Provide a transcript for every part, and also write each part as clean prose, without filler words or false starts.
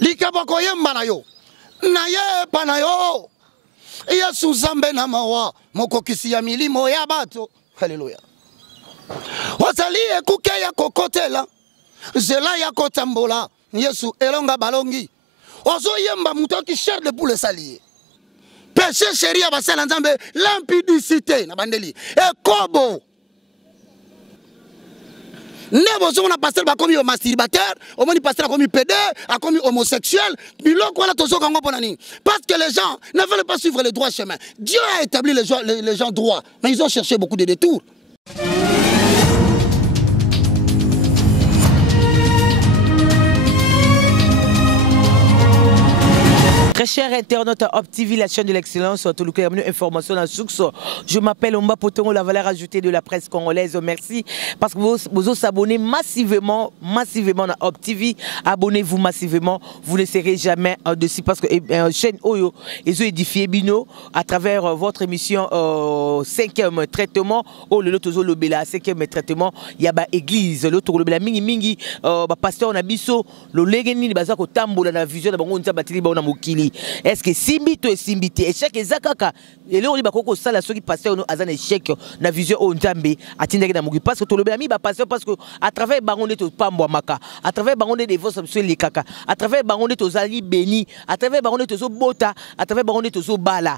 Likaba koyemba na yo. Na ye pa na yo. Yesu zambe na mawa. Mokokisi ya milimo ya bato. Hallelujah. Wasali ekuke ya kokotela. Zela ya kotambola. Yesu elonga balongi. Ozo yemba mutoki cher de poule salier. Péché chéri à bassin nzambe. L'impudicité. Na bandeli. Et kobo. Nebo on a pasteur ba comme masturbateur, au moins pasteur a comme pédé, a comme homosexuel, biloko wala tozo kango ponani. Parce que les gens ne veulent pas suivre le droit chemin. Dieu a établi les gens droits, mais ils ont cherché beaucoup de détours. Très cher internaute OpTV, la chaîne de l'excellence, tout le cas, information dans Source. Je m'appelle Omba Potongo, la valeur ajoutée de la presse congolaise. Merci parce que vous vous abonnez massivement à OpTV. Abonnez-vous massivement, vous ne serez jamais dessus parce que chaîne Oyo, ils ont édifié Bino à travers votre émission 5e traitement. Oh, le loto le bela 5e traitement, il y a église, l'autre le bela mingi pasteur Nabiso, le legeni bazako tambola na vision na bango nza batili ba na mokili. Est-ce que Simbito et Simbiti échec ezakaka et là on dit bakoko sala soki pasteur no azana échec na vision o nzambe atindaki na moki parce que to lobela mi ba pasteur parce que à travers bangonde to pambo maka à travers bangonde de vos options les kaka à travers bangonde to zali béni à travers bangonde to zo bota à travers bangonde to zo bala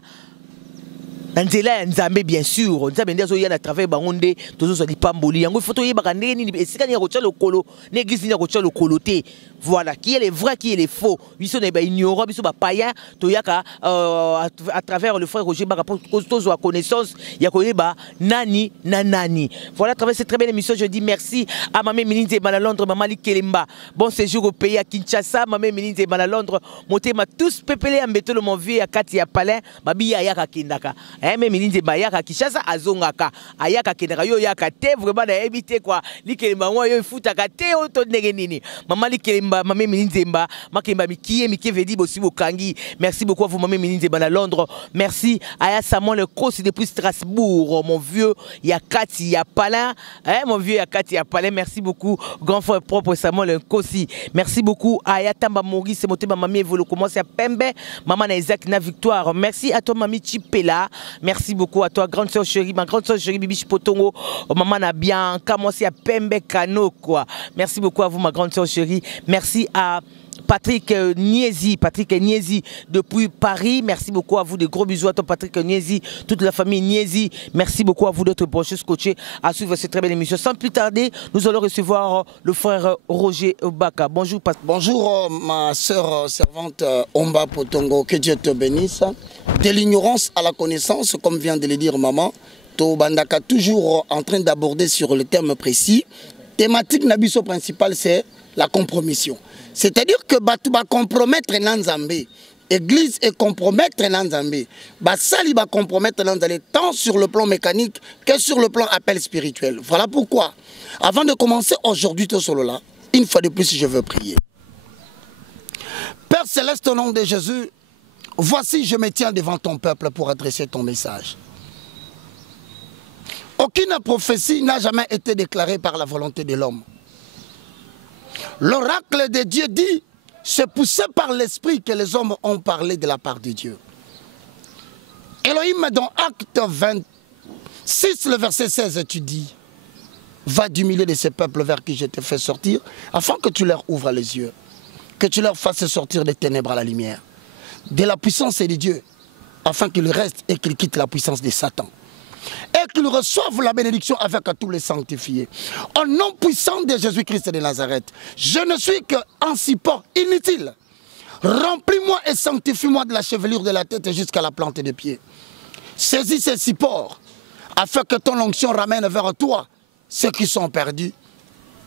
Nzela nzambe bien sûr nzambe ndezo yana à travers bangonde to zo zali pamboli yango photo yebaka ndeni ni esika ni ko le kolo n'église ni ko le koloté. Voilà, qui est les vrais, qui est les faux. Ils sont ignorants, ils sont païens. Toyaka à travers le frère Roger Baka pour à connaissance, il y a nani nanani. Voilà, à travers cette très belle émission, je dis merci à Mamé Mininte Londres, Maman Kelemba. Bon séjour au pays à Kinshasa, Mamé Mininte Londres. Monté ma tous pépélé en béton mon vieux à Kati à Palais, Babi Yaka Kindaka. Mamé Mininte Bayaka Kinshasa Azongaka. Ayaka Kindaka yo yaka te vraiment na éviter quoi. Li Kelemba moi yo futaka te auto negenini. Maman Kelemba Mamé Mininzemba, Makemba Mikie, Mikie Vedi, Bossi Bokangi. Merci beaucoup à vous, Mamé Mininzemba, à Londres. Merci à Samuel Le Crossi depuis Strasbourg, mon vieux Yakati Yapalin. Mon vieux Yakati Yapalin, merci beaucoup, grand frère propre Samuel Le Crossi. Merci beaucoup à Yatamba Maurice, Motema Mamie, vous le commencez à Pembe, Maman Isaac Na Victoire. Merci à toi, Mamie Chipela. Merci beaucoup à toi, grande soeur chérie, ma grande soeur chérie, Bibi Potongo, Maman Nabianka, moi aussi à Pembe Kano, quoi. Merci beaucoup à vous, ma grande soeur chérie. Merci à Patrick Niezi depuis Paris. Merci beaucoup à vous, des gros bisous à toi Patrick Niezi, toute la famille Niezi. Merci beaucoup à vous d'être branchés, scotchés à suivre cette très belle émission. Sans plus tarder, nous allons recevoir le frère Roger Baka. Bonjour Patrick. Bonjour ma sœur servante Omba Potongo, que Dieu te bénisse. De l'ignorance à la connaissance, comme vient de le dire maman, To Bandaka toujours en train d'aborder sur le terme précis. Thématique Nabiso principale, c'est la compromission. C'est-à-dire que Batu va compromettre Nanzambe. Église et compromettre Nanzambe. Basali va compromettre Nanzambe tant sur le plan mécanique que sur le plan appel spirituel. Voilà pourquoi, avant de commencer aujourd'hui tout solo là, une fois de plus je veux prier. Père Céleste, au nom de Jésus, voici je me tiens devant ton peuple pour adresser ton message. Aucune prophétie n'a jamais été déclarée par la volonté de l'homme. L'oracle de Dieu dit, c'est poussé par l'esprit que les hommes ont parlé de la part de Dieu. Elohim dans Acte 26, le verset 16, tu dis, va du milieu de ces peuples vers qui je t'ai fait sortir, afin que tu leur ouvres les yeux, que tu leur fasses sortir des ténèbres à la lumière, de la puissance de Dieu, afin qu'ils restent et qu'ils quittent la puissance de Satan. Et qu'ils reçoivent la bénédiction avec tous les sanctifiés. Au nom puissant de Jésus-Christ de Nazareth, je ne suis qu'un support inutile. Remplis-moi et sanctifie-moi de la chevelure de la tête jusqu'à la plante des pieds. Saisis ces supports afin que ton onction ramène vers toi ceux qui sont perdus.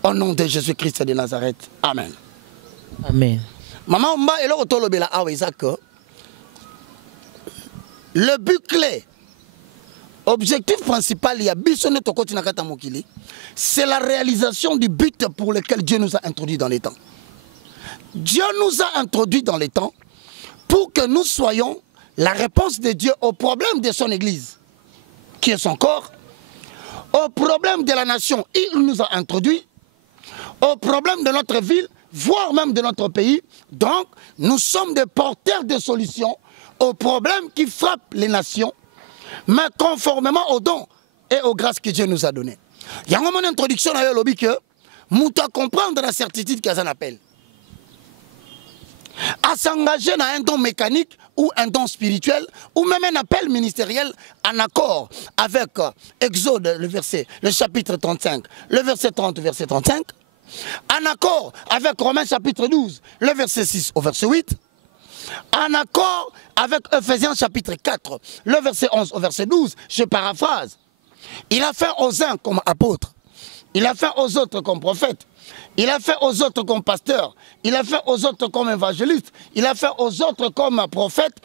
Au nom de Jésus-Christ de Nazareth. Amen. Amen. Maman, le but clé, objectif principal, c'est la réalisation du but pour lequel Dieu nous a introduits dans les temps. Dieu nous a introduits dans les temps pour que nous soyons la réponse de Dieu au problème de son Église, qui est son corps, au problème de la nation, il nous a introduits, au problème de notre ville, voire même de notre pays. Donc, nous sommes des porteurs de solutions aux problèmes qui frappent les nations, mais conformément aux dons et aux grâces que Dieu nous a données. Il y a une introduction à l'objet que nous devons comprendre la certitude qu'il y a un appel. À s'engager dans un don mécanique ou un don spirituel ou même un appel ministériel en accord avec Exode, le chapitre 35, le verset 30, verset 35, en accord avec Romains chapitre 12, le verset 6 au verset 8, en accord avec Ephésiens chapitre 4, le verset 11 au verset 12, je paraphrase. Il a fait aux uns comme apôtres, il a fait aux autres comme prophètes, il a fait aux autres comme pasteurs, il a fait aux autres comme évangélistes, il a fait aux autres comme prophètes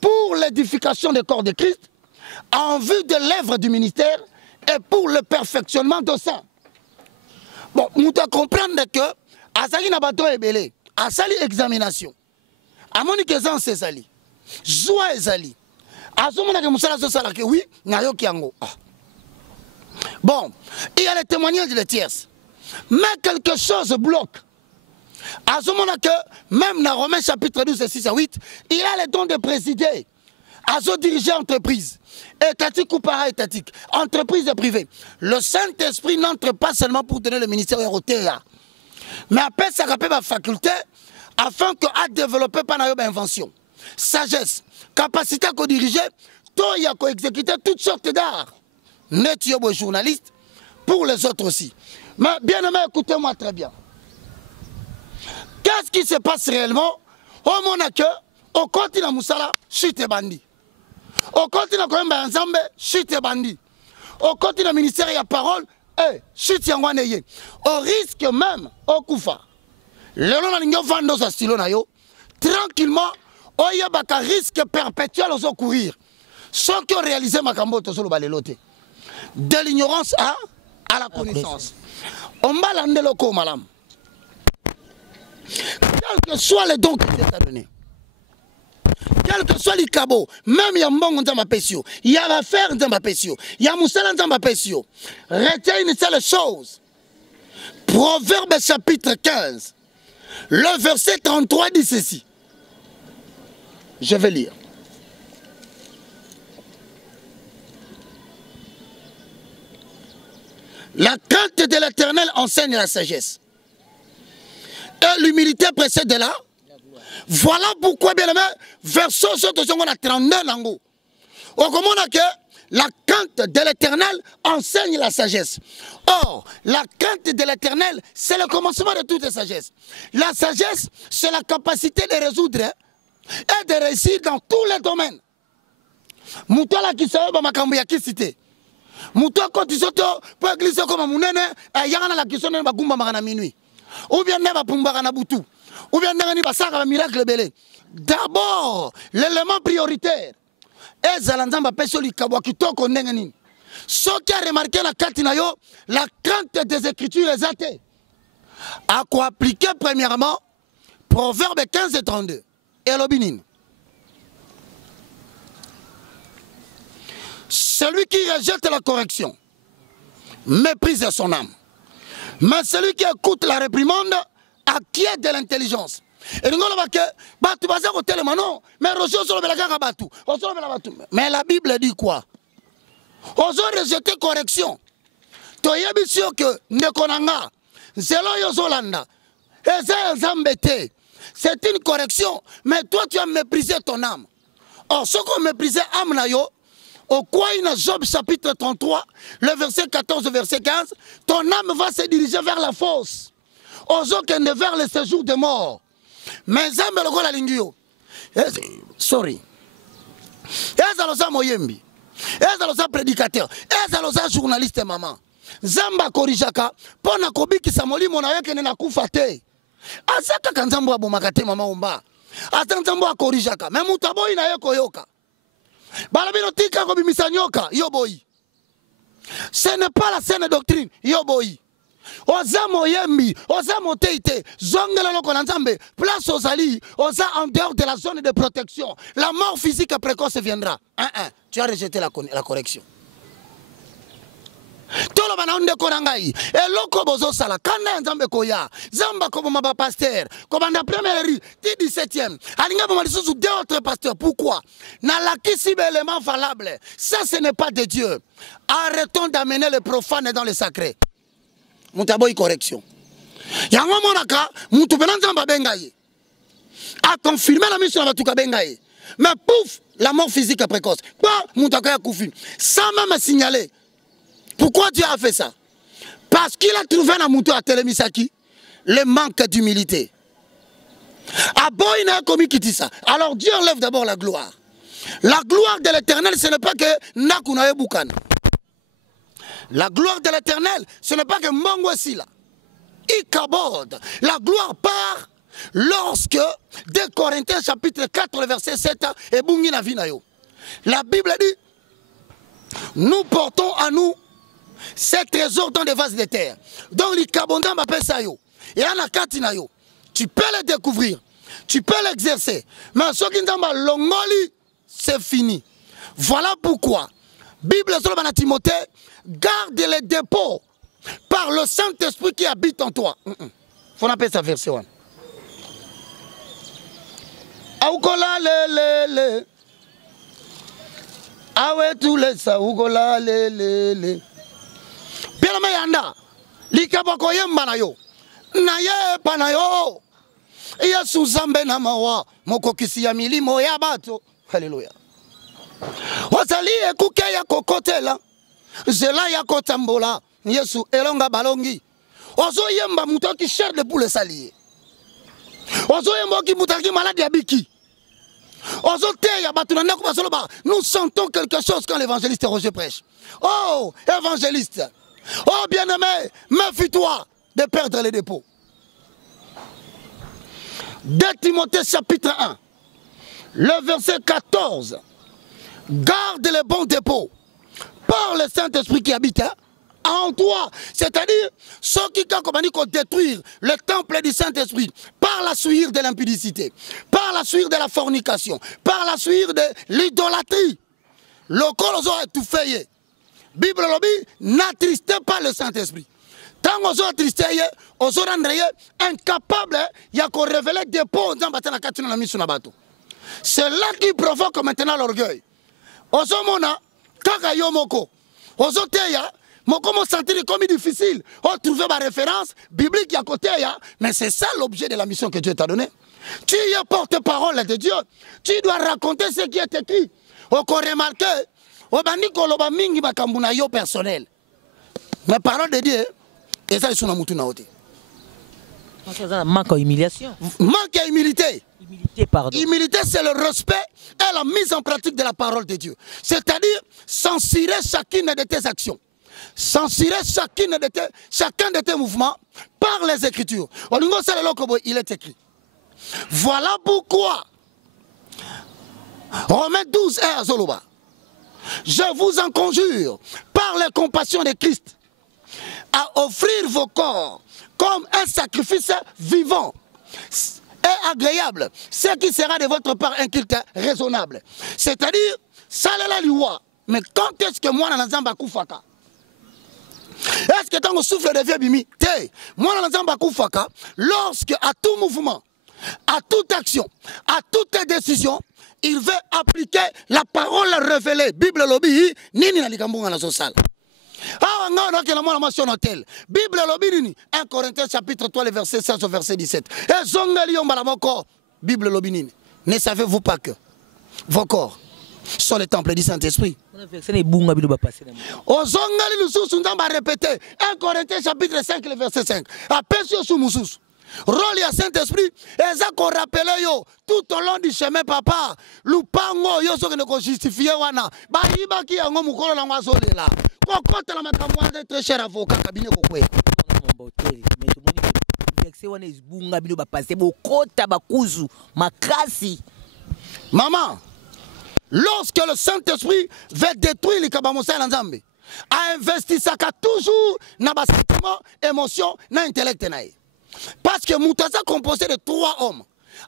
pour l'édification des corps de Christ, en vue de l'œuvre du ministère et pour le perfectionnement de saints. Bon, nous devons comprendre que Asali n'a pas de belé, Asali examination, Amoni Kezan c'est Sali, Joie Ezali, Azomona que Moussala Sosala que oui, Nayo Kiango. Bon, il y a les témoignages de tierces. Mais quelque chose bloque. À ce moment-là, même dans Romains chapitre 12, 6 à 8, il a le don de présider, à se diriger entreprise, étatique ou para-étatique, entreprise et privée. Le Saint-Esprit n'entre pas seulement pour donner le ministère européen, mais appelle sa faculté afin qu'à développer par une invention, sagesse, capacité à diriger, il à exécuter toutes sortes d'arts. Net yobo journaliste, pour les autres aussi. Mais bien aimé, écoutez-moi très bien. Qu'est-ce qui se passe réellement au Monaco, au continent Moussala, chute bandi. Au continent Koyemba Nzambe, chute bandi. Au continent ministère et parole, chute Yangwaneye. Au risque même, au Koufa. Le long de Vando sa stilo na yo, tranquillement, il y a un risque perpétuel aux courir. Ceux qui ont réalisé ma cambote sur le baleloté. De l'ignorance à la connaissance. On va l'amener le coup, madame. Quel que soit le don que Dieu t'a donné, quel que soit les cabots, même il y a un bon dans ma pêche, il y a l'affaire dans ma pêche, il y a Moussala dans ma pêche. Retiens une seule chose. Proverbe chapitre 15, le verset 33 dit ceci. Je vais lire. La crainte de l'Éternel enseigne la sagesse. Et l'humilité précède de là. Voilà pourquoi, bien aimé, verset 32 lango. On comprend que la crainte de l'Éternel enseigne la sagesse. Or, la crainte de l'Éternel, c'est le commencement de toute sagesse. La sagesse, c'est la capacité de résoudre et de réussir dans tous les domaines. Moutala qui savait ba makambo ya kisité. Mouto kotisoto pour glisser comme munene yangana la question ne bagumba makana minuit. Ou bien ne ba pumbaka na butu. Ou bien ndangani basaka ba miracle belé. D'abord, l'élément prioritaire. Ezalanzamba peso likabwa kitoko ndengani. Ce qui a remarqué la carte na yo, la crainte des écritures est athée. À quoi appliquer premièrement Proverbe 15 et 32. Et l'obinin. Celui qui rejette la correction méprise son âme. Mais celui qui écoute la réprimande acquiert de l'intelligence. Mais la Bible dit quoi? Oso rejeter correction. Toyebi sio que ne konanga. Zelo yozolanda. C'est une correction. Mais toi tu as méprisé ton âme. Or ce qu'on méprisait âme na yo. Au quoi il a Job chapitre 33, le verset 14, verset 15, ton âme va se diriger vers la fosse, aux autres vers le séjour des morts. Mais Zambé le la lingio. Sorry. Ezalosa moyembi. Ezalosa prédicateur. Ezalosa journaliste maman. Zamba korijaka pona kobiki samoli mona yake na kufate. Azaka kanzambo abomakate mama omba. Atanzambo korijaka. Mais mutabo ina yeko yoka. Ce n'est pas la saine doctrine. Yoboyi. Oza moyembi, oza moteite, zongela loko nanzambe, place aux alliés, oza en dehors de la zone de protection. La mort physique précoce viendra. Tu as rejeté la correction. tolo bana onde ko nangai eloko bozo sala kana nzambe koya zamba ko boma ba pasteur ko banda première rue 17e alinga boma lisusu deux autres pasteurs. Pourquoi na la kisi élément valable, ça ce n'est pas de Dieu. Arrêtons d'amener le profane dans le sacré. Mutaboy correction yango monaka mutu bena nzamba bengaye a confirmé la mission na batuka bengaye, mais pouf, la mort physique précoce. Quoi mutaka ya kufi sans même signaler. Pourquoi Dieu a fait ça? Parce qu'il a trouvé dans Moutou à Télémisaki le manque d'humilité. Alors Dieu enlève d'abord la gloire. La gloire de l'Éternel, ce n'est pas que Nakunae Boukan. La gloire de l'Éternel, ce n'est pas que Mangwesila. Ikabod. La gloire part lorsque 2 Corinthiens chapitre 4, le verset 7, et Bungina Vinayo. La Bible dit, nous portons à nous ces trésors dans des vases de terre. Donc, les kabonda m'appellent ça yo. Et anakati yo. Tu peux les découvrir. Tu peux l'exercer. Mais ce qui est longoli, c'est fini. Voilà pourquoi. Bible sur le Timothée, garde les dépôts par le Saint-Esprit qui habite en toi. Faut appeler ça verset 1. Aoukola le. Awe tous les saoukola le. Bien yanda, likabako yemba na yo, na ye pa na yo, Yesu zambe na mawa, mokokisi ya milimo ya bato, haleluya. Wasali ekuke ya kokotela, zela ya kotambola, Yesu elonga balongi, ozo yemba mutoki cher de poule saliye, ozo yemba ki mutaki malade ya biki, ozo te ya bato na ndako basolo ba, nous sentons quelque chose quand l'évangéliste Roger prêche. Oh, évangéliste! Oh bien-aimé, méfie-toi de perdre les dépôts. 2 Timothée chapitre 1, le verset 14. Garde les bons dépôts par le Saint-Esprit qui habite en toi. C'est-à-dire, ceux qui ont détruire le temple du Saint-Esprit par la souillure de l'impudicité, par la souillure de la fornication, par la souillure de l'idolâtrie. Le corps est tout fait. Bible lobby, n'attristez pas le Saint-Esprit. Tant qu'on est attristé, on se rendre incapable de révéler des pots dans la mission. C'est là qui provoque maintenant l'orgueil. On se mona, kaka yomoko. On se teya, moko mo sentir comme difficile. On trouve ma référence biblique à côté, mais c'est ça l'objet de la mission que Dieu t'a donnée. Tu es porte-parole de Dieu. Tu dois raconter ce qui est écrit. On peut remarquer. Personnel. Mais parole de Dieu, et ça, ils sont manque d'humiliation. Manque d'humilité. Humilité, pardon. Humilité, c'est le respect et la mise en pratique de la parole de Dieu. C'est-à-dire, censurer chacune de tes actions. Censurer chacun de tes mouvements par les Écritures. Il est écrit. Voilà pourquoi, Romains 12, à Zoloba. Je vous en conjure, par la compassion de Christ, à offrir vos corps comme un sacrifice vivant et agréable, ce qui sera de votre part un culte raisonnable. C'est-à-dire, ça la loi. Mais quand est-ce que moi, dans Zamba Koufaka? Est-ce que quand on souffle de vieux bimi? Moi, dans Zamba Koufaka, lorsque à tout mouvement, à toute action, à toute décision, il veut appliquer la parole révélée. Bible lobby, nini na likambunga na sosala. Ah, non, non, que la moi mention hôtel. Bible lobby, nini. 1 Corinthiens chapitre 3, le verset 16 au verset 17. Et zongali yombalamoko. Bible lobby, nini. Ne savez-vous pas que vos corps sont les temples du Saint-Esprit? Ozongali lususu ndamba répété. 1 Corinthiens chapitre 5, le verset 5. Apesio sumususu. Rôle ya Saint-Esprit, et ça qu'on rappelle yo tout au long du chemin, papa. Lupango yo so que ne ko justifier wana. Ba yiba ki yango mukolo la ngwazole la. Ko kota la makamwa de très cher avocat cabinet ko kwe. Mais tout le monde vexé wana izbunga bino ba passer bo kota ba kuzu makasi. Maman, lorsque le Saint-Esprit veut détruire les kabamosa nzambe, a investi ça toujours na ba sentiment, émotion, na intellect nae. Parce que Moutaza composé de 3 hommes.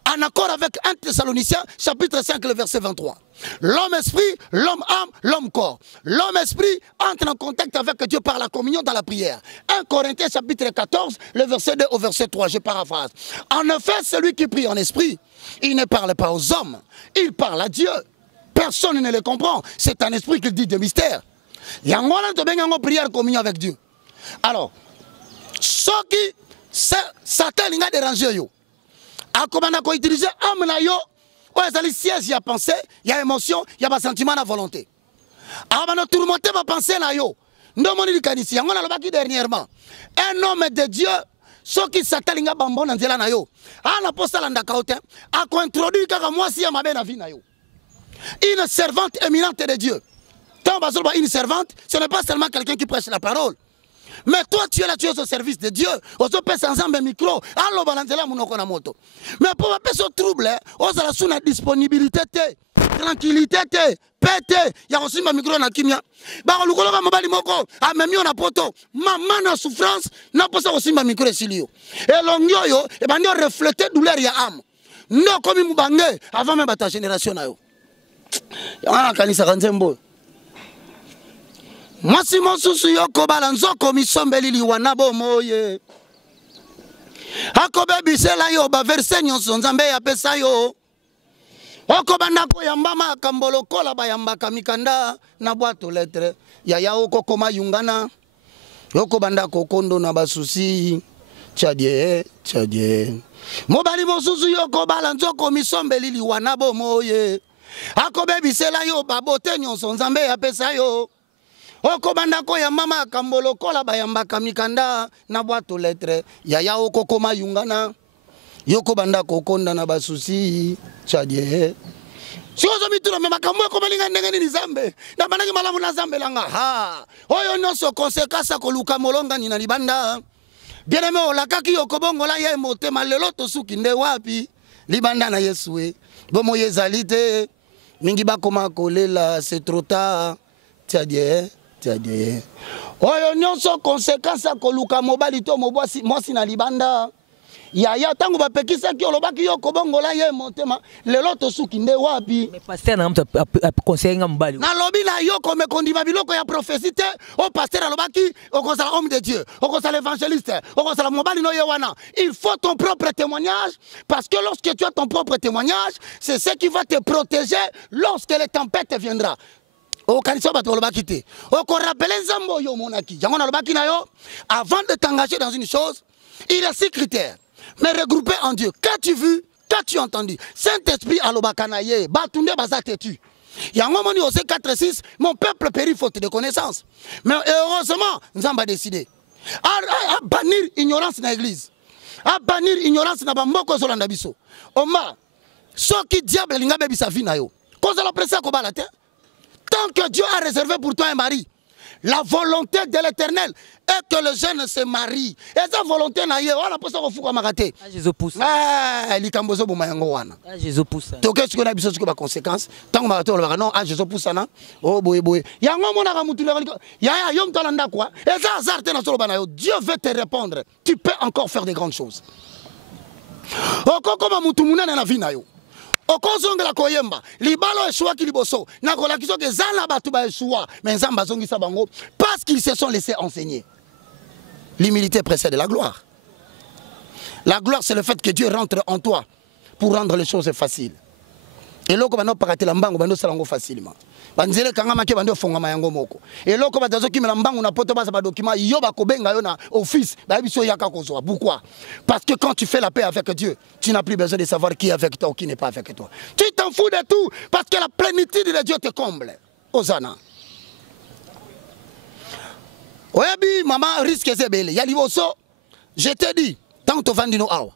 en accord avec 1 Thessaloniciens, chapitre 5, le verset 23. L'homme esprit, l'homme âme, l'homme corps. L'homme esprit entre en contact avec Dieu par la communion dans la prière. 1 Corinthiens, chapitre 14, le verset 2 au verset 3, je paraphrase. En effet, celui qui prie en esprit, il ne parle pas aux hommes, il parle à Dieu. Personne ne le comprend. C'est un esprit qui dit des mystères. Il y a une prière communion avec Dieu. Alors, ce qui Satan a dérangé yo. A commandé à utiliser âme na yo. Oh, il y a siège, il y a pensée, il y a émotion, il y a sentiment, il y a volonté. Alors, on a tourmenté ma pensée na yo. Nous avons dit qu'ici, on a le baki dernièrement. Un homme de Dieu, ce qui Satan a bambon dans na yo. A la poste à l'andakaote, a introduit car moi si à ma belle vie na yo. Une servante éminente de Dieu. Tant une servante, ce n'est pas seulement quelqu'un qui prêche la parole. Mais toi, tu es là, tu es au service de Dieu. On se passe ensemble un micro. Alors, moto. Mais pour pas ce trouble, on a la disponibilité, tranquillité, pété. Il y a aussi un micro na kimia. Bah, on a mobile moko. Ah, même on a poto. Maman na souffrance, n'a pas aussi un micro silio. Et l'ongyo yo, et ben on reflète douleur ya âme. Non comme mubangé avant même ta génération na yo. Ya kanisa kanzembo. Mwasi mosusu yoko balanzoko misombeli liwana bomoye. Akobe bisela yo ba verse nyonso nzambe ya pesa yo. Oko bandako ya mama kambolo kola bayamba kamikanda na boîte lettre. Ya oko koma yungana. Yoko bandako kondo na basusi. Tchadie. Mobali mosusu yoko balanzoko misombeli liwana bomoye. Akobe bisela yo ba bote nyonso nzambe ya pesa yo. Oko bandako ya mama kambolo kola bayamba kamikanda na boîte lettre. Ya oko koma yungana. Yoko bandako konda na basusi. Tchadie. Si ozo mituna me makambo ko balinga ndenge ni zambe. Na banaki malamu na zambe langa. Ha. Oyo nyonso konsekasa ko luka molonga ni na libanda. Bien-aimé olakaki yoko bongola ye motema lelo tosuki nde wapi? Libanda na Yesu. Bomo yezalite. Mingi bakoma kolela c'est trop tard. Tchadie. Oyo nyonso konsekasa ko luka mobali to mobwasi mosi na libanda. Ya tangu bapekisa ki olobaki yoko bongola ye motema lelo tosuki nde wapi? Mais pasteur na mtu conseiller mbali. Na lobi na yoko me kondima biloko ya prophétie au pasteur alobaki au consala homme de Dieu, au consala évangéliste, au consala mobali no yewana. Il faut ton propre témoignage parce que lorsque tu as ton propre témoignage, c'est ce qui va te protéger lorsque les tempêtes viendra. Au kanisa bato olobaki te. Au ko rappeler nzambo yo monaki. Yango na lobaki na yo avant de t'engager dans une chose, il y a 6 critères. Mais regroupés en Dieu. Qu'as-tu vu? Qu'as-tu entendu? Saint-Esprit alobakanaye, batunde bazatetu. Yango moni au 4-6, mon peuple périt faute de connaissance. Mais heureusement, Nzamba a décidé. À bannir ignorance dans l'église. À bannir ignorance dans bamboko zolanda biso. Oma, ce qui diable linga bebi sa vie na yo. Cause la presse ko balate. Tant que Dieu a réservé pour toi un mari, la volonté de l'Éternel est que le jeune se marie. Et sa volonté n'a pas on a pas ça au fou comme raté. Jésus pousse. Ah, li kambozo bo mayango wana. Jésus pousse. To qu'est-ce qu'on a biso ce que ba conséquence tant que marato le non Jésus pousse na. Oh boy. Yango mona ka mutu le ya yom to landa quoi. Et ça azarte na solo bana yo. Dieu veut te répondre. Tu peux encore faire de grandes choses. Oko koma mutu munana na vie na yo. Okozongela koyemba libalo eshuwa kiliboso nakola kisoke zana batu ba eshuwa mais nzamba zongisa bango parce qu'ils se sont laissés enseigner. L'humilité précède la gloire. La gloire c'est le fait que Dieu rentre en toi pour rendre les choses faciles. Et loko bano pakatela mbango bando salango facilement. Banzele kanga make bando fonga mayango moko. Et loko batazo kimela mbango na poto basa ba document yo ba kobenga yo na office ba biso yaka kozwa. Pourquoi? Parce que quand tu fais la paix avec Dieu, tu n'as plus besoin de savoir qui est avec toi ou qui n'est pas avec toi. Tu t'en fous de tout parce que la plénitude de Dieu te comble. Osana. Oyabi maman risque zebele. Ya liboso, je te dis, tant to vandino awa.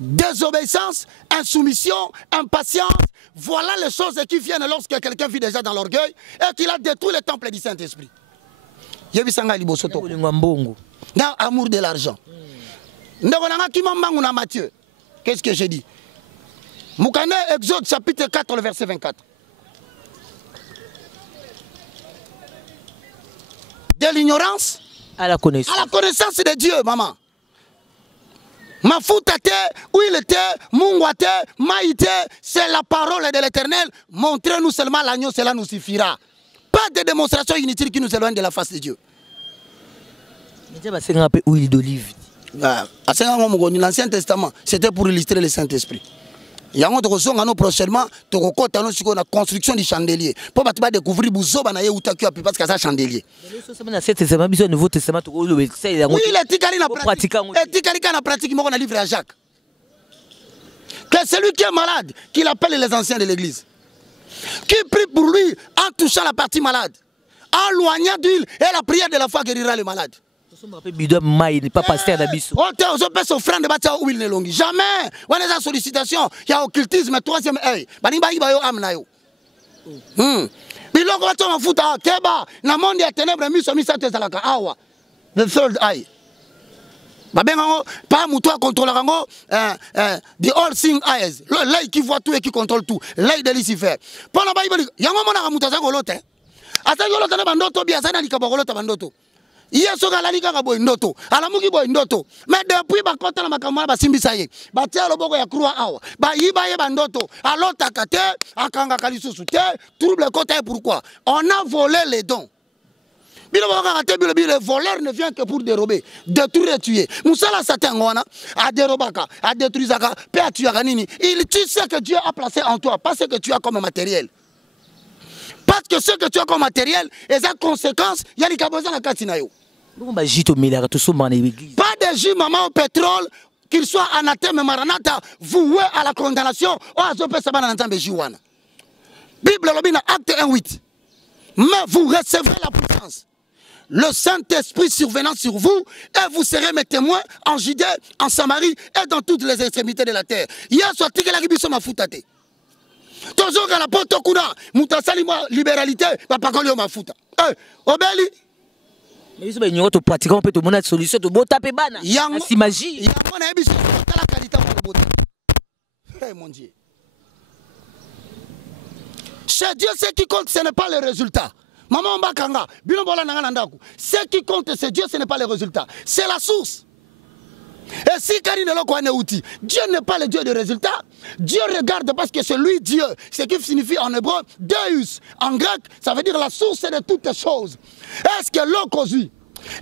Désobéissance, insoumission, impatience, voilà les choses qui viennent lorsque quelqu'un vit déjà dans l'orgueil et qu'il a détruit le temple du Saint-Esprit. Dans amour de l'argent. Matthieu, qu'est-ce que j'ai dit? Moukane, Exode chapitre 4, le verset 24. De l'ignorance à la connaissance de Dieu, maman. Mafuta te, huile te, mungwa te, maïté, c'est la parole de l'Éternel. Montrez-nous seulement l'agneau, cela nous suffira. Pas de démonstration inutile qui nous éloigne de la face de Dieu. C'est un peu huile d'olive. L'Ancien Testament, c'était pour illustrer le Saint-Esprit. Il y a prochainement la construction du chandelier. Pour découvrir parce que c'est un chandelier. Le Nouveau Testament, oui, il est en pratique, il a livré à Jacques. Que celui qui est malade, qu'il appelle les anciens de l'église, qui prie pour lui en touchant la partie malade, en loignant d'huile, et la prière de la foi guérira le malade. Jamais. On est en sollicitation. Il y a occultisme, troisième œil. The third eye. Pas moutoua contrôle the all seeing eyes. L'œil qui voit tout et qui contrôle tout. L'œil de Lucifer. Pendant Bible, il y a un moment où on a golote. Attends, on a bandoto bien, ça n'a pas golote bandoto. Yeso galali kaka boy ndoto alamuki boy ndoto mais depuis ba kota na makamwa ba simbisa ye ba tia loboko ya croix awa ba yiba ye ba ndoto alota kate akanga kalisusu te trouble kota. Pourquoi on a volé les dons. Bile voleur ne vient que pour dérober, détruire et tuer. Moussala Satan ngona a dérobaka, a détruisaka, pe a tuer nini. Il tue ce que Dieu a placé en toi, pas ce que tu as comme matériel. Parce que ce que tu as comme matériel, et sa conséquence, il y a des besoin de katinayo. Pas de jus maman au pétrole, qu'il soit anathème maranatha, voué à la condamnation. Bible lobina acte 1:8. Mais vous recevrez la puissance. Le Saint-Esprit survenant sur vous, et vous serez mes témoins en Judée, en Samarie et dans toutes les extrémités de la terre. Hier, soit que la ribiso m'a foutate. Toujours à la porte au courant, moutasali moi libéralité, papa kolio ma fouta. Obeli. Mais si nous avons pratiqué un peu de monnaie de solution, de botape bana. C'est magie. Yango na ebiso la qualité de botape. Eh mon Dieu. Chez Dieu, ce qui compte, ce n'est pas le résultat. Maman Mbakanga, Bilombola Nanganandaku. Ce qui compte, c'est Dieu, ce n'est pas le résultat. C'est la source. Et si Karine Lokwane outil, Dieu n'est pas le Dieu de résultats. Dieu regarde parce que c'est lui Dieu. Ce qui signifie en hébreu Deus. En grec, ça veut dire la source de toutes choses. Est-ce que l'eau cosue?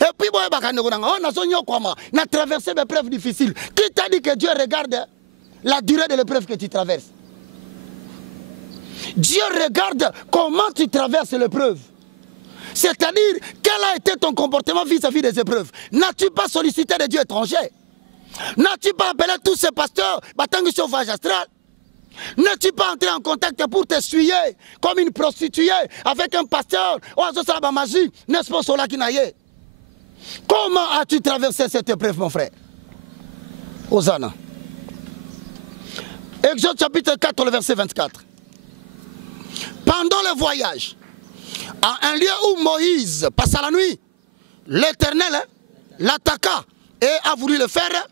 Et puis, on a traversé des épreuves difficiles. Qui t'a dit que Dieu regarde la durée de l'épreuve que tu traverses? Dieu regarde comment tu traverses l'épreuve. C'est-à-dire, quel a été ton comportement vis-à-vis des épreuves? N'as-tu pas sollicité des dieux étrangers? N'as-tu pas appelé tous ces pasteurs Batangu sauvage astral? N'es-tu pas entré en contact pour t'essuyer comme une prostituée avec un pasteur? Magie, n'est-ce pas cela qui naïe? Comment as-tu traversé cette épreuve, mon frère? Hosanna. Exode chapitre 4, le verset 24. Pendant le voyage, à un lieu où Moïse passa la nuit, l'Éternel l'attaqua et a voulu le faire.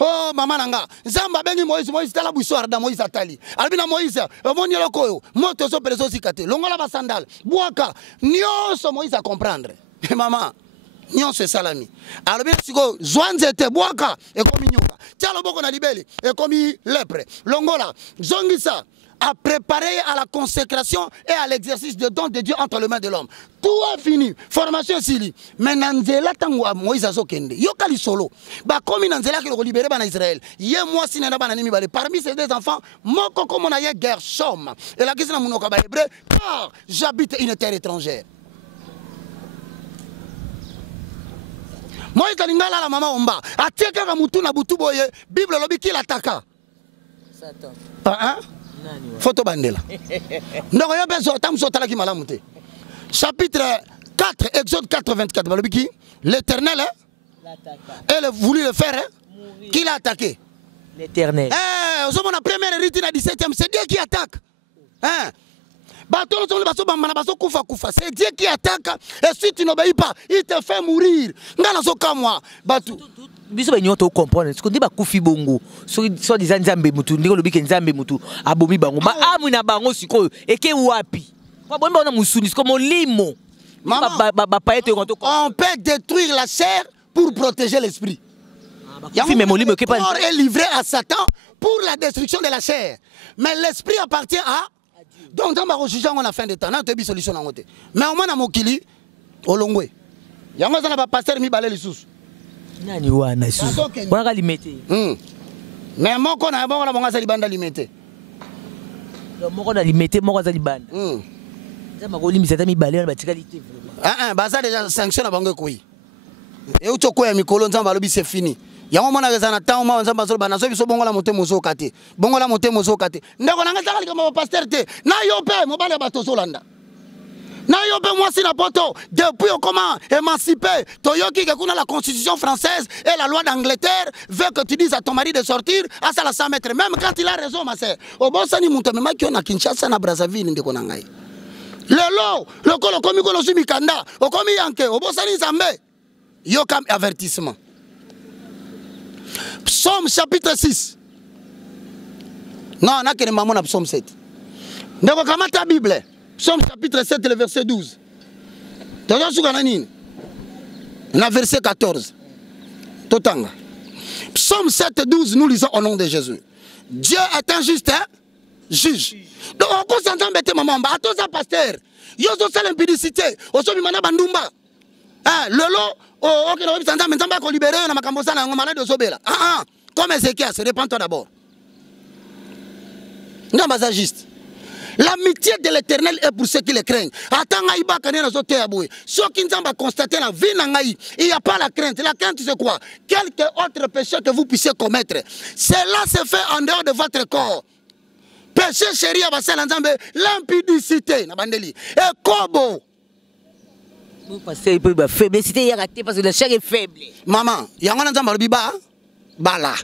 Oh maman nanga, Zamba bengi Moïse, Moïse tala busoir da Moïse atali. Albina Moïse, moni lokoyo, moto so pereso sikate, longola ba sandal, buaka, nyonso Moïse à comprendre. Maman, nyonso salami. Albina siko zwanze te buaka e komi nyoka. Tialo boko na libeli e komi lepre. Longola, zongisa à préparer à la consécration et à l'exercice de don de Dieu entre les mains de l'homme. Tout est fini. Formation sili. Mais Nanzela tango Moïse azokende. Yokali solo. Ba komi Nanzela qui le libéré ban Israël. Yé moi si nana banani bale. Parmi ces deux enfants, moko comme on a yé Gershom. Et la question monoka ba hébreu, car j'habite une terre étrangère. Moïse alingala la maman omba. Atieka ka mutu na butu boye. Bible lobi ki l'attaqua. Satan. Hein? Photo bandela. Chapitre 4, Exode 4, 24. L'Éternel, elle a voulu le faire. Qui l'a attaqué? L'Éternel. La première rite à 17e, c'est Dieu qui attaque. C'est Dieu qui attaque. Et si tu n'obéis pas, il te fait mourir. Biso ba nyoto comprendre ce qu'on dit ba kufi bongo so di nzambe mutu ndiko lobike nzambe mutu abomi bango ba amu na bango sikoyo eke wapi kwa bonba na musuni siko molimo ba paete on peut détruire la chair pour protéger l'esprit. corps est livré à Satan pour la destruction de la chair. Mais l'esprit appartient à Dieu. Donc, dans ma juger, on a fin de temps. On a une solution. Mais au moins, on a Mokili, au Longwe. Il y a un pasteur qui balé les sous. Nani wana sous. On a limité. Mais moi, on a un libanda limité. Moi, on a limité, moi, on a libanda. Ça m'a limité, ça m'a balé, on a tigalité. Ça déjà sanction à Bangokoi. Et où tu as mis colon, c'est fini. Il y a un moment où on a temps, on a bongo la montée mozo kate. Bongo la montée mozo kate. Ndeko nanga saka kama pasteur te. Na yope mo bale bato solanda. Na yope moi si na poto depuis comment émanciper. Toyoki que kuna la constitution française et la loi d'Angleterre veut que tu dises à ton mari de sortir à ça la 100 mètres même quand il a raison ma sœur. Au bon sani muto mema ki on a Kinshasa na Brazzaville ndeko nangai. Lelo lokolo komi ko losu mikanda o komi yanke o bon sani zambe. Yo kam avertissement. Psaume chapitre 6. Non, on a que les mamans à psaume 7. Donc, comment ta Bible? Psaume chapitre 7, le verset 12. Tu as vu le verset 14. Totanga. Psaume 7, 12, nous lisons au nom de Jésus. Dieu est un juste juge. Donc, on peut s'entendre, maman, à tous les pasteurs. Yo so sel impudicité. Oso bimana bandumba. Lolo, ok, on va maintenant qu'on libère, on a makambosa na ngomala de sobela. Comme Ézéchias, répands-toi d'abord. Non, mais c'est juste. L'amitié de l'Éternel est pour ceux qui le craignent. Attends, Aïba, quand on a sauté à boué. Ceux qui n'ont pas constaté la vie, il n'y a pas la crainte. La crainte, c'est quoi? Quelque autre péché que vous puissiez commettre. Cela se fait en dehors de votre corps. Péché chéri, l'impudicité. Et Kobo. Parce que la faiblesse est ratée parce que la chair est faible. Maman, il y a un biba, bala.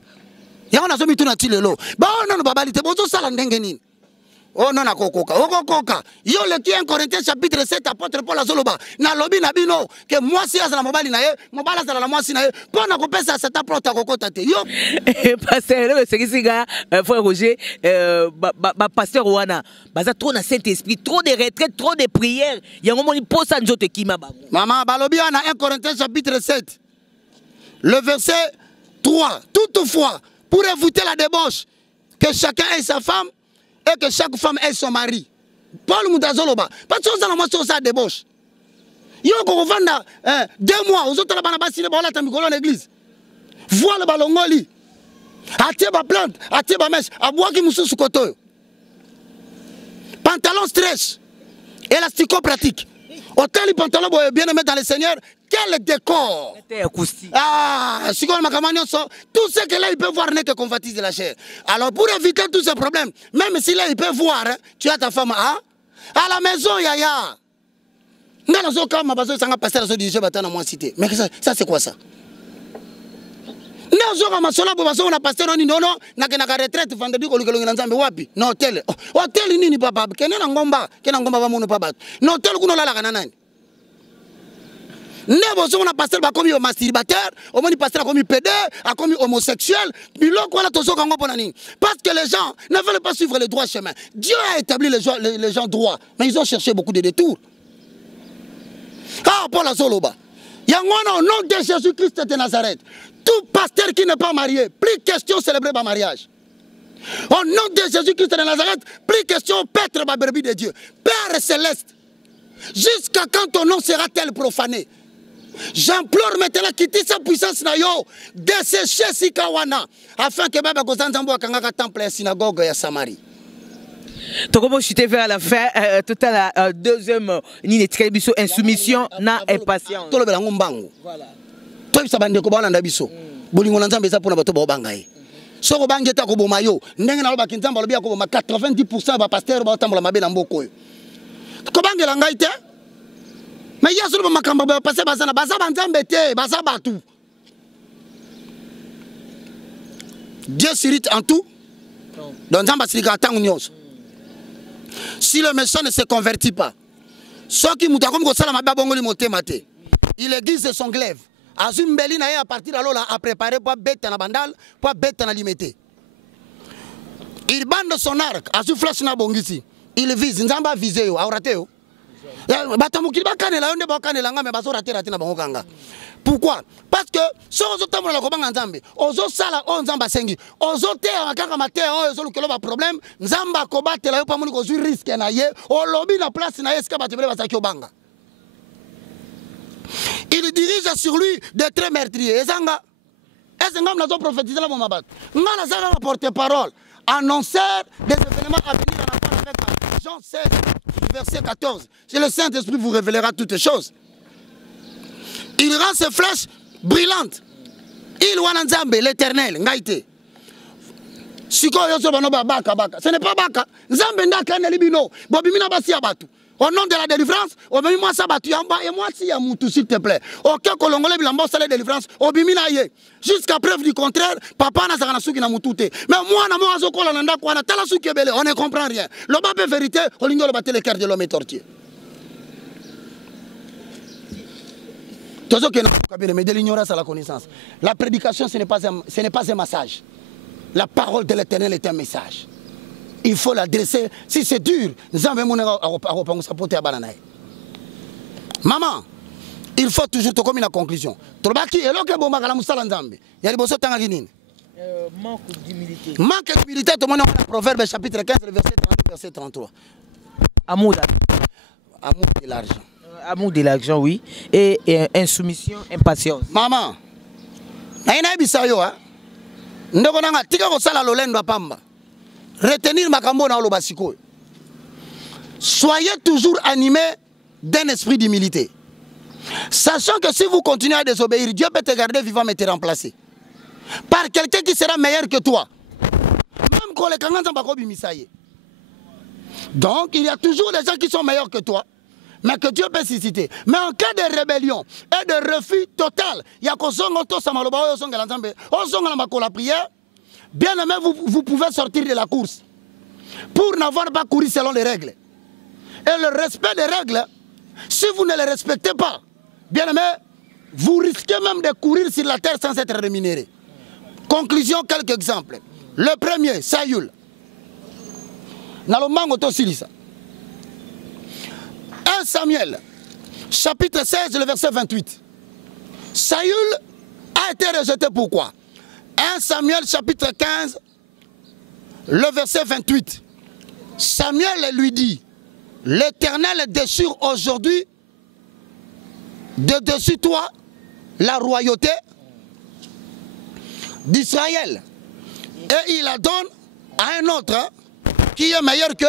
Il y a un azomi tout naturel. Bah non, babalite, bozo salandengeni. Oh non, kokoka, kokoka. Yo le qui en Corinthiens chapitre 7 apôtre Paul azoloba. Na lobi na bino que moi si azala mobali na ye, mobala azala moi si na ye. Pona ko pesa cette apôtre kokota te. Yo. Pasteur, c'est ici gars, frère Roger, pasteur Wana, baza trop na Saint-Esprit, trop de retraite, trop de prières. Il y a un moment il pose ça njote kima ba. Maman, balobi na 1 Corinthiens chapitre 7. Le verset 3. Toutefois, pour éviter la débauche, que chacun ait sa femme et que chaque femme ait son mari. Paul Moudazoloba. Parce que ça a débauche. Yo ko vanda 2 mois aux autres bana basine ba la tamikolo l'église. Vois le balongoli. Atie ba plante, atie ba mèche, abwaki mususu koto. Pantalon stretch, élastico pratique. Autant les pantalons bien aimés dans le Seigneur, quel décor! Si on a tout ce que là il peut voir n'est que convoitise de la chair. Alors pour éviter tous ces problèmes, même si là il peut voir, tu as ta femme à la maison, yaya. Mais ça c'est quoi ça? Non, tel. Hôtel ni papa, kenena ngomba ba munu papa. Non, tel kuno la kanana. Nebo so na pasteur ba komi masturbateur, au moins pasteur a commis pédé, a commis homosexuel, biloko wala tozo kango pona nini. Parce que les gens ne veulent pas suivre le droit chemin. Dieu a établi les gens droits, mais ils ont cherché beaucoup de détours. Paul Azoloba. Yangwana au nom de Jésus-Christ de Nazareth. Tout pasteur qui n'est pas marié, plus question de célébrer le mariage. Au nom de Jésus-Christ de Nazareth, plus question de paître ma brebis de Dieu. Père céleste, jusqu'à quand ton nom sera-t-il profané? J'implore maintenant quitter sa puissance na yo, dessécher Sikawana, afin que Baba Gozanzambo akangaka temple et synagogue ya Samarie. Donc, comment je t'ai vers la fin, tout à la deuxième insoumission, na impatience. Voilà. Toi, ça va nous combattre biso. Bolingo nzambe za pona bato bangaye. Soko bangeta ko bomayo, ndenge na loba kinzamba lobia ko 90% ba pasteur ba tambola mabe na mboko yo. Ko bangela ngai te? Mais ya solo ba makamba ba passer bazana baza banzambe te, baza batu. Dieu s'irrite en tout. Donc nzamba sika tangu nyos. Si le méchant ne se convertit pas, ceux qui mutakom ko sala mabe bongoli motema te. Il aiguise son glaive. Azumbeli na à partir de là a préparé pour bête na bandal, pour bête na limité. Il bande son arc, azu flash na bongisi. Il vise, nzamba visé yo, aurate yo. Pourquoi? Parce que si on a problème, il dirige sur lui des traits meurtriers. Est-ce que nous avons prophétisé la porte-parole, annonceur des événements à venir en rapport avec Jean 16, verset 14. Et le Saint-Esprit vous révélera toutes choses. Il rend ses flèches brillantes. Il wananzambe, l'éternel, ngaïté. Ce n'est pas baka. Nzambe ndaka nelibino. Bobimina basi abatu. Au nom de la délivrance, obimina sabatu yamba et moi si yamutu s'il te plaît. Aucun kolongolais bilambo sale délivrance, obimina ye. Jusqu'à preuve du contraire, papa n'a pas suki na mutute. Mais moi na moi azokola nanda kwa na tala suki bele, on ne comprend rien. Le babé vérité, on l'ignore battre le cœur de l'homme est tortillé. Mais de l'ignorance à la connaissance. La prédication, ce n'est pas un massage. La parole de l'Éternel est un message. Il faut l'adresser. Si c'est dur, maman, il faut toujours te communiquer la conclusion. Manque d'humilité. Manque d'humilité, tout le monde a Proverbe chapitre 15, verset 32, verset 33. Amour de l'argent. Amour de l'argent, oui. Et insoumission, impatience. Maman, retenir makambo na olobasiko. Soyez toujours animés d'un esprit d'humilité. Sachant que si vous continuez à désobéir, Dieu peut te garder vivant mais te remplacer par quelqu'un qui sera meilleur que toi. Même quand les kangans sont pas bimisaye. Donc il y a toujours des gens qui sont meilleurs que toi, mais que Dieu peut susciter. Mais en cas de rébellion et de refus total, il y a la prière. Bien aimé, vous pouvez sortir de la course pour n'avoir pas couru selon les règles. Et le respect des règles, si vous ne les respectez pas, bien aimé, vous risquez même de courir sur la terre sans être rémunéré. Conclusion, quelques exemples. Le premier, Saül. 1 Samuel, chapitre 16, le verset 28. Saül a été rejeté pourquoi? 1 Samuel, chapitre 15, le verset 28. Samuel lui dit, l'Éternel déchire aujourd'hui de dessus toi la royauté d'Israël. Et il la donne à un autre qui est meilleur que...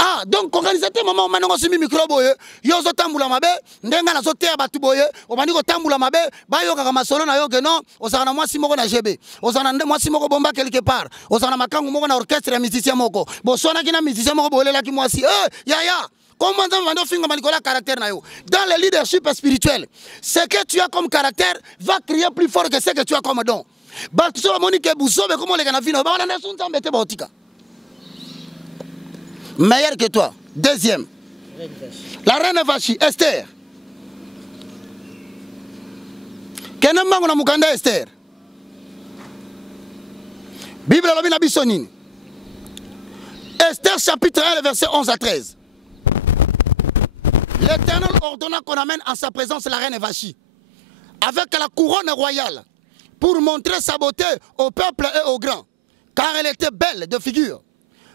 Ah, donc organisateur maman maintenant on se met micro boye yo zo tambula mabe ndenga na zo te batu boye obandi ko tambula mabe ba yo kaka masolo na yo que non osana mwasi moko na GB osana nde mwasi moko bomba quelque part osana makangu moko na orchestre ya musicien moko bosona kina musicien moko bolela ki mwasi ya comment ça va finga manikola caractère na yo dans le leadership spirituel ce que tu as comme caractère va crier plus fort que ce que tu as comme don ba tu so monique busobe comme les kana fino ba na sunza mbete botika meilleur que toi. Deuxième, la reine Vachi, Esther. Quel est le Mukanda Esther? Bible la Bina Bissonine. Esther chapitre 1, verset 11 à 13. L'Éternel ordonna qu'on amène en sa présence la reine Vachi avec la couronne royale pour montrer sa beauté au peuple et aux grands, car elle était belle de figure.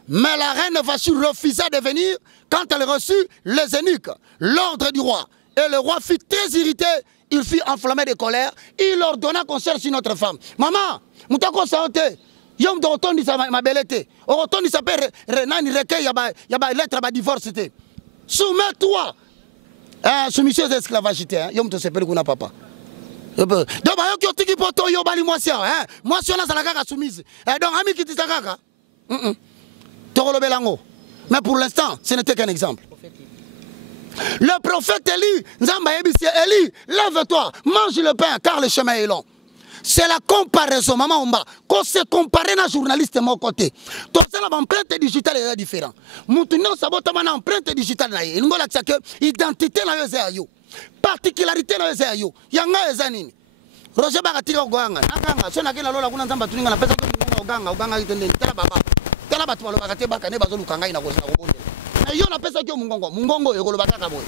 Mais la reine Vachi refusa de venir quand elle reçut les eunuques, l'ordre du roi. Et le roi fut très irrité, il fut enflammé de colère, il ordonna qu'on cherche une autre femme. Maman, moutako saote, yom de retourne sa ma bellete, on retourne sa père, renani recueil, yaba lettre ba divorce. Soumets-toi. Soumission des esclavagité, yom te sepel kuna papa. Donc, yo tiki poto yo bali moi sia, moi si on a la kaka soumise. Donc, ami qui dit ça kaka. Mais pour l'instant, ce n'était qu'un exemple. Le prophète Élie, Élie, lève-toi, mange le pain, car le chemin est long. C'est la comparaison, maman Omba. Quand c'est comparé à un journaliste de mon côté, tout ça, l'empreinte digitale est différente. Maintenant, ça va être une empreinte digitale. Il y a une identité, particularité. Il y a une Roger Bagatira Oganga, Naganga, Sonagena Lola Gunazamba Tuninga, la personne Oganga, Oganga, Tala Baba, Tala Batma, Bagate Bakane, Bazulu Kanga, in a was a yo na pesa kyo mungongo ekoloba kaka boye.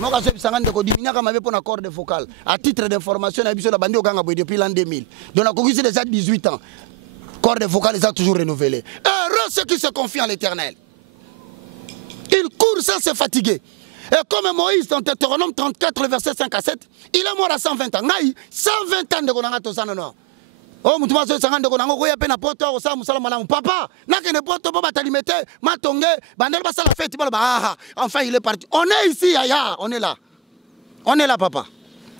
Moka so bisanga ndeko diminyaka mabe pona corde vocale à titre d'information na biso na bandi okanga boye depuis l'an 2000. Donc na kokisi déjà 18 ans. Corde vocale est toujours renouvelée. Heureux ceux qui se confient en l'Éternel. Ils courent sans se fatiguer. Et comme Moïse dans Deutéronome 34, verset 5 à 7, il est mort à 120 ans. 120 ans de konanga tosana no. Oh, mutuma so sanga de konanga koya pe na poto o sa musala malamu. Papa, na ke ne poto ba batalimete, matonge, bandel ba sala fête ba ah, enfin il est parti. On est ici yaya, on est là. On est là papa.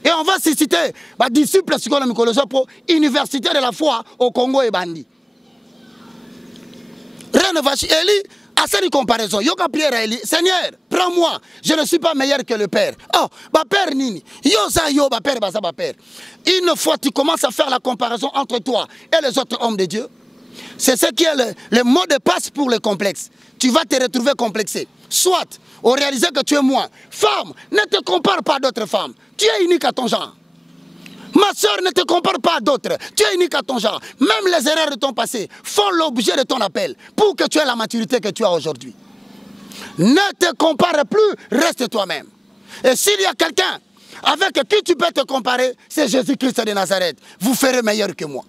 Et on va susciter ba disciples psychologiques pour université de la foi au Congo et Bandi. Rien ne va chez Eli. À cette comparaison, Yoka Pierre a dit, Seigneur, prends-moi, je ne suis pas meilleur que le Père. Oh, ma Père Nini, Yosa Yo, ma Père, ma Père. Une fois tu commences à faire la comparaison entre toi et les autres hommes de Dieu, c'est ce qui est le mot de passe pour le complexe. Tu vas te retrouver complexé. Soit, au réaliser que tu es moins. Femme, ne te compare pas à d'autres femmes. Tu es unique à ton genre. Ma soeur, ne te compare pas à d'autres. Tu es unique à ton genre. Même les erreurs de ton passé font l'objet de ton appel pour que tu aies la maturité que tu as aujourd'hui. Ne te compare plus, reste toi-même. Et s'il y a quelqu'un avec qui tu peux te comparer, c'est Jésus-Christ de Nazareth. Vous ferez meilleur que moi.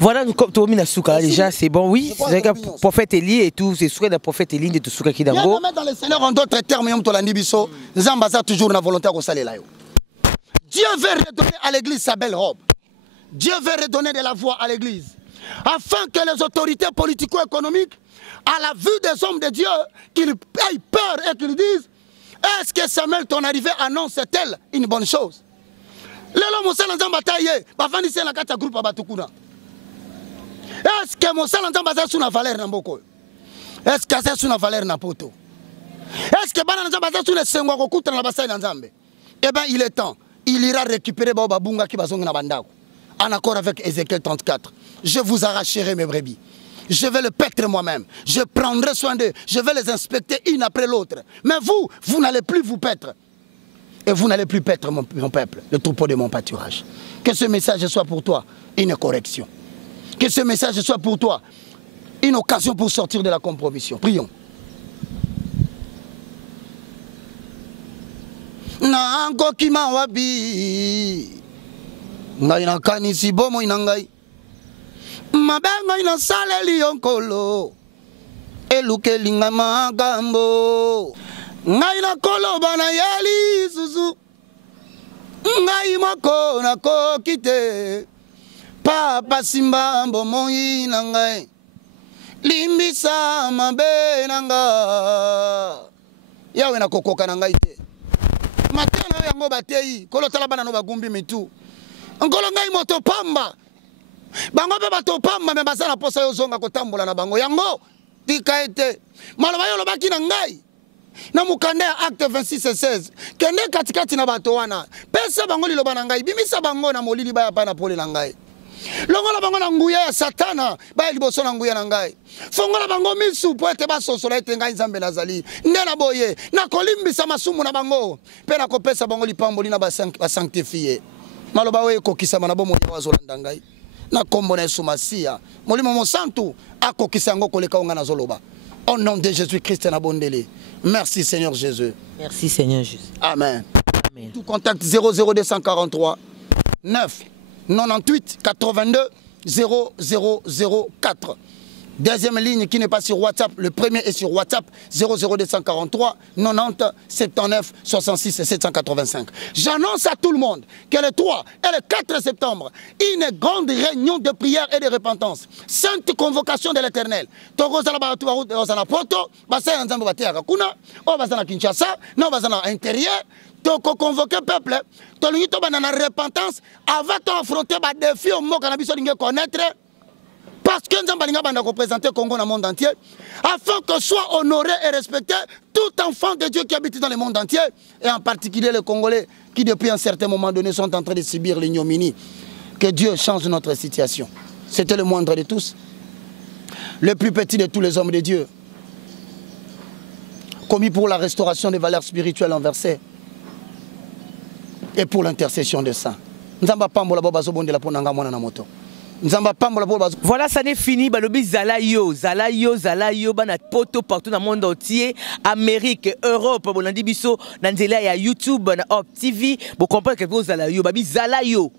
Voilà, comme tu as mis la déjà, c'est bon, oui. C'est vrai que le prophète Élie et tout, c'est sûr que le prophète Élie de tout ce qui est dans dans le Seigneur en d'autres termes, Zambasa toujours la volonté de saler là. Dieu veut redonner à l'église sa belle robe. Dieu veut redonner de la voix à l'église. Afin que les autorités politico-économiques, à la vue des hommes de Dieu, qu'ils aient peur et qu'ils disent, est-ce que Samuel, ton arrivée annonce-t-elle une bonne chose? Est-ce que mon salanzam basa sous la valeur na mboko? Est-ce que c'est sous la valeur na poto? Est-ce que bananzam basa sous le sengwa ko kutra na basa na nzambe? Eh bien, il est temps. Il ira récupérer Baba Bunga qui va zonga na bandako. En accord avec Ézéchiel 34. Je vous arracherai mes brebis. Je vais le paître moi-même. Je prendrai soin d'eux. Je vais les inspecter une après l'autre. Mais vous, vous n'allez plus vous paître. Et vous n'allez plus paître mon peuple, le troupeau de mon pâturage. Que ce message soit pour toi une correction. Que ce message soit pour toi une occasion pour sortir de la compromission. Prions. Na angoki mawabi ngai na kanisi bomo inangai mabenga ina saleli onkolo eluke linga magambo ngai na koloba na yeli susu ngai mako na kokite papa simba mbomo inangai limbisa mabe nanga yawe na kokoka na ngai te mateno yango batei kolo tala bana no bagumbi mitu ngolo ngai moto pamba bango be bato pamba me basana posa yo zonga kotambola na bango yango tika ete maloba yo lobaki na ngai na mukanda ya acte 26 et 16 kende katikati na bato wana pesa bango liloba na ngai bimisa bango na molili baya pa na pole na ngai longola bango na nguya ya satana baya liboso na nguya na ngai fongola bango misu po ete basosola ete ngai nzambe nazali nde na boye na kolimbisa masumu na bango pe na kopesa bango lipamboli na basanctifie maloba oyo ekokisama na bomoi wazolanda ngai na kombo na Yesu Masiya molimo mosantu akokisa yango koleka onga nazoloba au nom de Jésus-Christ na bondele. Merci Seigneur Jésus. Merci Seigneur Jésus. Amen. Amen. Tout contact 00243 9 98 82 0004. Deuxième ligne qui n'est pas sur WhatsApp, le premier est sur WhatsApp 00243 90 79 66 785. J'annonce à tout le monde que le 3 et le 4 septembre, une grande réunion de prière et de repentance. Sainte convocation de l'Éternel. Intérieur. Toko convoquer peuple, tolungi to banana repentance avant d'affronter ba défi au mot cannabis on connaître parce que nous allons représenter Congo dans le monde entier afin que soit honoré et respecté tout enfant de Dieu qui habite dans le monde entier et en particulier les Congolais qui depuis un certain moment donné sont en train de subir l'ignominie. Que Dieu change notre situation. C'était le moindre de tous, le plus petit de tous les hommes de Dieu, commis pour la restauration des valeurs spirituelles inversées et pour l'intercession des saints. Nzamba pambola baba zobondela ponanga mwana na moto. Voilà, ça n'est fini. Balobi Zala yo, bana poto partout dans le monde entier, Amérique, Europe, bolandi biso, nanzela ya YouTube, na Op TV, vous comprenez que vous Zala yo, babi Zala yo.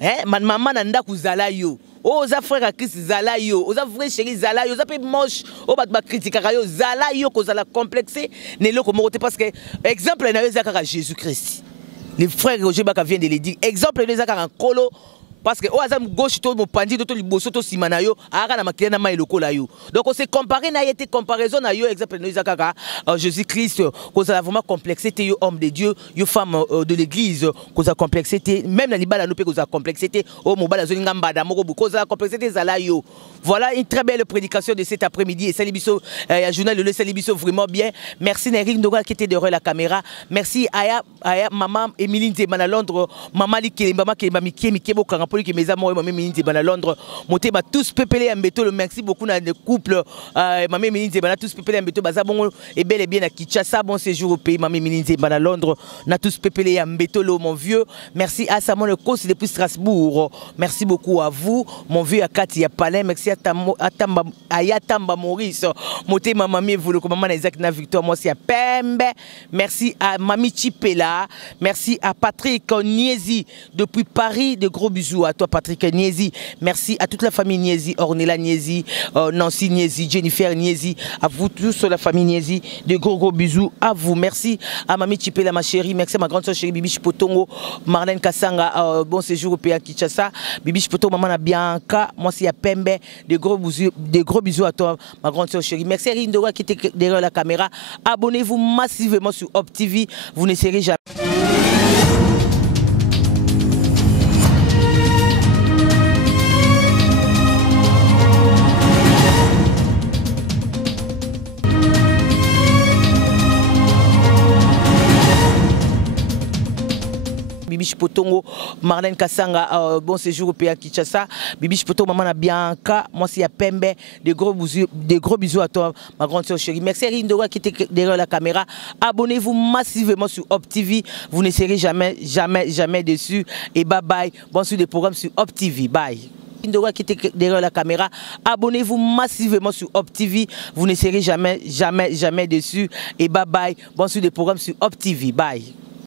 Hein, man maman nanda ku Zala yo. Oh, za frère à Christ Zala yo, oh za frère chéri Zala yo, za pe moche, oh ba critique yo, Zala yo ko zala complexé, ne lo ko moté parce que exemple na ezaka Jésus Christ. Les frères Roger Baka vient de le dire. Exemple na ezaka Kolo. Parce que au gauche tout mon pandi tout le bosso tout simanayo ara na makina na mai lokola yo. Donc on s'est comparé na été comparaison na yo exemple nous zakaka Jésus Christ cause la vraiment complexité yo homme de Dieu yo femme de l'église cause la complexité même na libala no pe cause la complexité oh mon bala zo ngamba da moko cause la complexité zala yo. Voilà une très belle prédication de cet après-midi et Salibiso journal le Salibiso vraiment bien. Merci Néric Ndoga qui était derrière la caméra. Merci Aya maman Émilie Nzemana Londres maman Likelemba Kelemba Mikebo pour que mes amours maman Minzi bana Londres monter ba tous pepelé en béto le merci beaucoup na de couple maman Minzi bana tous pepelé en béto baza bon et bel et bien à Kinshasa bon séjour au pays maman Minzi bana Londres na tous pepelé en béto le mon vieux merci à Samon le Cos depuis Strasbourg merci beaucoup à vous mon vieux à Katia Palais merci à Tamba Maurice monter maman mi vous le maman Isaac na Victor moi c'est à Pembe merci à Mami Chipela merci à Patrick Niezi depuis Paris de gros bisous à toi Patrick Niezi, merci à toute la famille Niezi, Ornella Niezi, Nancy Niezi, Jennifer Niezi, à vous tous la famille Niezi, de gros bisous à vous, merci à Mami Chipela ma chérie, merci à ma grande soeur chérie Bibi Chipotongo, Marlène Kassanga, bon séjour au pays à Kinshasa, Bibi Chipotongo, maman Bianca, moi c'est à Pembe, de gros bisous à toi ma grande soeur chérie, merci à Rindoa qui était derrière la caméra, abonnez-vous massivement sur Op TV, vous ne serez jamais. Bibi Chipotongo, Marlène Kassanga, bon séjour au pays à Kinshasa. Bibi Chipotongo, maman Bianca, moi c'est à Pembe, de gros bisous à toi, ma grande soeur chérie. Merci à Rindoa qui était derrière la caméra. Abonnez-vous massivement sur Op TV, vous ne serez jamais déçus. Et bye bye, bon sur des programmes sur Op TV, bye. Rindoa qui était derrière la caméra, abonnez-vous massivement sur Op TV, vous ne serez jamais déçus. Et bye bye, bon sur des programmes sur Op TV, bye.